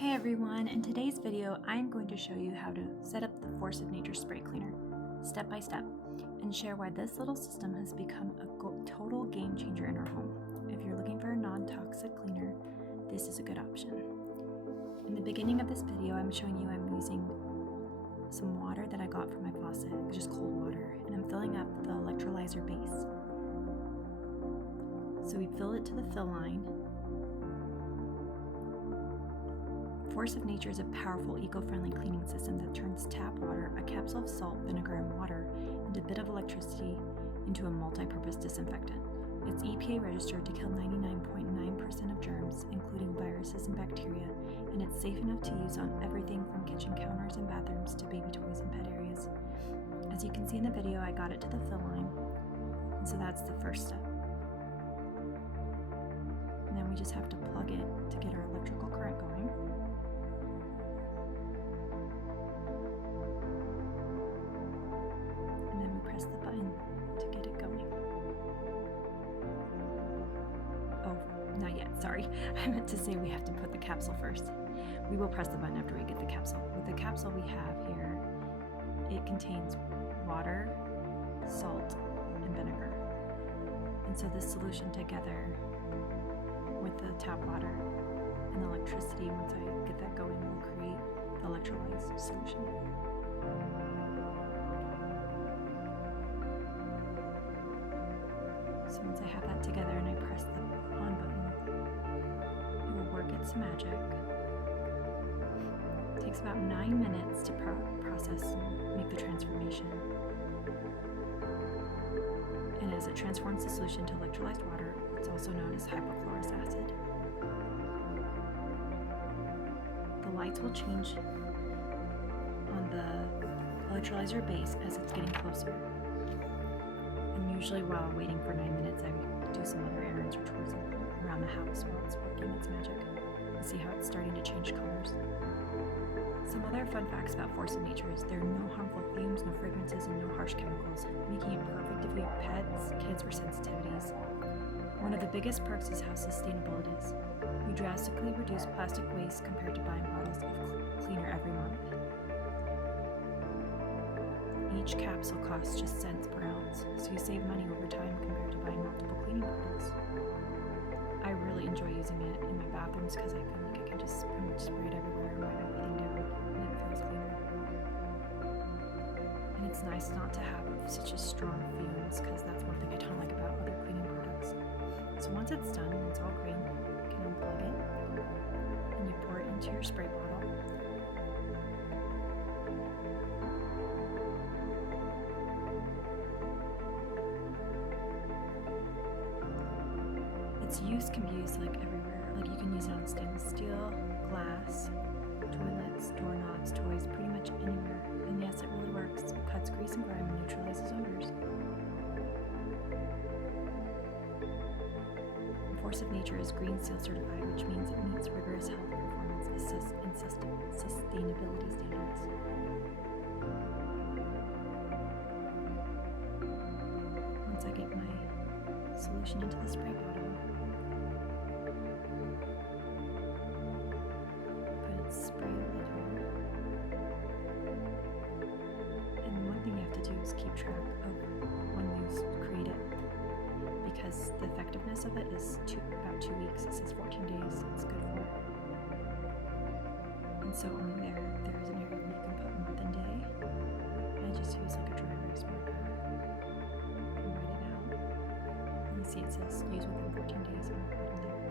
Hey everyone, in today's video I'm going to show you how to set up the Force of Nature spray cleaner step by step and share why this little system has become a total game changer in our home. If you're looking for a non-toxic cleaner, this is a good option. In the beginning of this video I'm showing you I'm using some water that I got from my faucet, just cold water, and I'm filling up the electrolyzer base. So we fill it to the fill line. Force of Nature is a powerful eco-friendly cleaning system that turns tap water, a capsule of salt, vinegar, and water, and a bit of electricity into a multi-purpose disinfectant. It's EPA-registered to kill 99.9% of germs, including viruses and bacteria, and it's safe enough to use on everything from kitchen counters and bathrooms to baby toys and pet areas. As you can see in the video, I got it to the fill line, and so that's the first step. And then we just have to plug it to get our electrical current going. Press the button to get it going. Oh, not yet, sorry. I meant to say we have to put the capsule first. We will press the button after we get the capsule. With the capsule we have here, it contains water, salt, and vinegar. And so this solution together with the tap water and the electricity, once I get that going, will create the electrolyzed solution. So once I have that together and I press the on button, it will work its magic. It takes about 9 minutes to process and make the transformation. And as it transforms the solution to electrolyzed water, it's also known as hypochlorous acid. The lights will change on the electrolyzer base as it's getting closer. Usually while waiting for 9 minutes, I do some other errands or chores around the house while it's working its magic and see how it's starting to change colors. Some other fun facts about Force of Nature is there are no harmful fumes, no fragrances, and no harsh chemicals, making it perfect if you have pets, kids, or sensitivities. One of the biggest perks is how sustainable it is. You drastically reduce plastic waste compared to buying bottles of cleaner every month. Each capsule costs just cents per ounce, so you save money over time compared to buying multiple cleaning bottles. I really enjoy using it in my bathrooms because I feel like I can just pretty much spray it everywhere and wipe everything down, and it feels cleaner. And it's nice not to have such a strong fumes because that's one thing I don't like about other cleaning products. So once it's done and it's all green, you can unplug it and you pour it into your spray bottle. Its use can be used like everywhere. Like you can use it on stainless steel, glass, toilets, doorknobs, toys, pretty much anywhere. And yes, it really works. It cuts grease and grime and neutralizes odors. Force of Nature is Green Seal certified, which means it meets rigorous health, performance, and sustainability standards. Once I get my solution into the spray bottle, spray lid on. And one thing you have to do is keep track of when you create it, because the effectiveness of it is about 2 weeks. It says 14 days it's good for. And so on there is an area where you can put month and day. And I just use like a dry erase marker and write it out. And you see it says use within 14 days and I'll put it in there.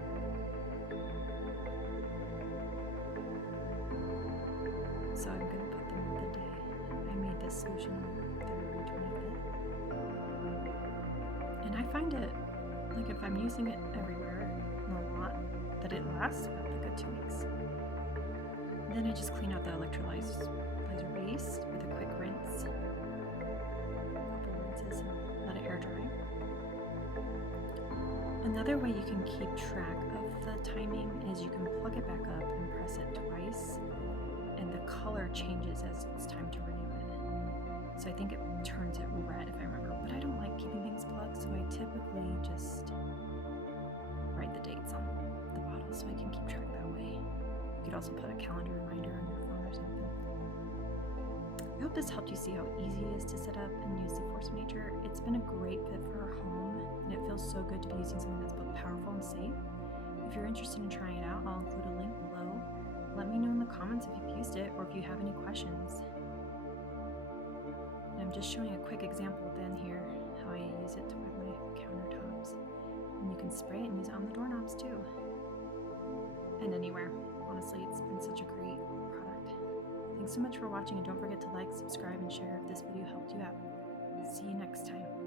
So I'm going to put them in the day. I made this solution on February 25th. And I find it, like if I'm using it everywhere and a lot, that it lasts about a good 2 weeks. And then I just clean out the electrolyzer base with a quick rinse. A couple rinses and let it air dry. Another way you can keep track of the timing is you can plug it back up and press it twice. And the color changes as it's time to renew it. So I think it turns it red if I remember, but I don't like keeping things plugged, so I typically just write the dates on the bottle so I can keep track that way. You could also put a calendar reminder on your phone or something. I hope this helped you see how easy it is to set up and use the Force of Nature. It's been a great fit for our home, and it feels so good to be using something that's both powerful and safe. If you're interested in trying it out, I'll include a link below. Let me know in the comments if you've used it or if you have any questions. And I'm just showing a quick example then here, how I use it to wipe my countertops. And you can spray it and use it on the doorknobs too. And anywhere. Honestly, it's been such a great product. Thanks so much for watching, and don't forget to like, subscribe, and share if this video helped you out. See you next time.